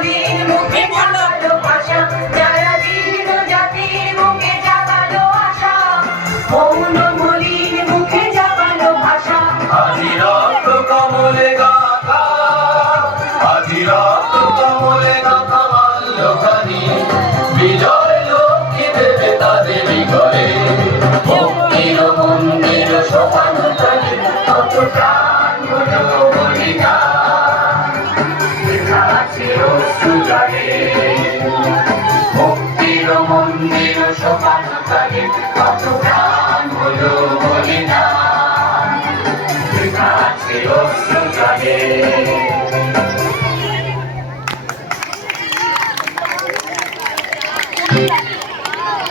মলিন মুখে জাগালো ভাষা, যারা জীর্ণ জাতির মুখে জাগালো আশা। মৌন মলিন মুখে জাগালো ভাষা, আজি রক্ত কমলে গাথা, আজি রক্ত কমলে গাথা মাল্যখানি, বিজয় লক্ষ্মী দেবে তাদের ঘরে। মুক্তির মন্দির শোভানো তলে কত প্রাণ হলো বলিদান, আছে অশ্রু জলে। মুক্তির মন্দির শোভানো তলে কত প্রাণ হলো বলিদান, আছে অশ্রু জলে।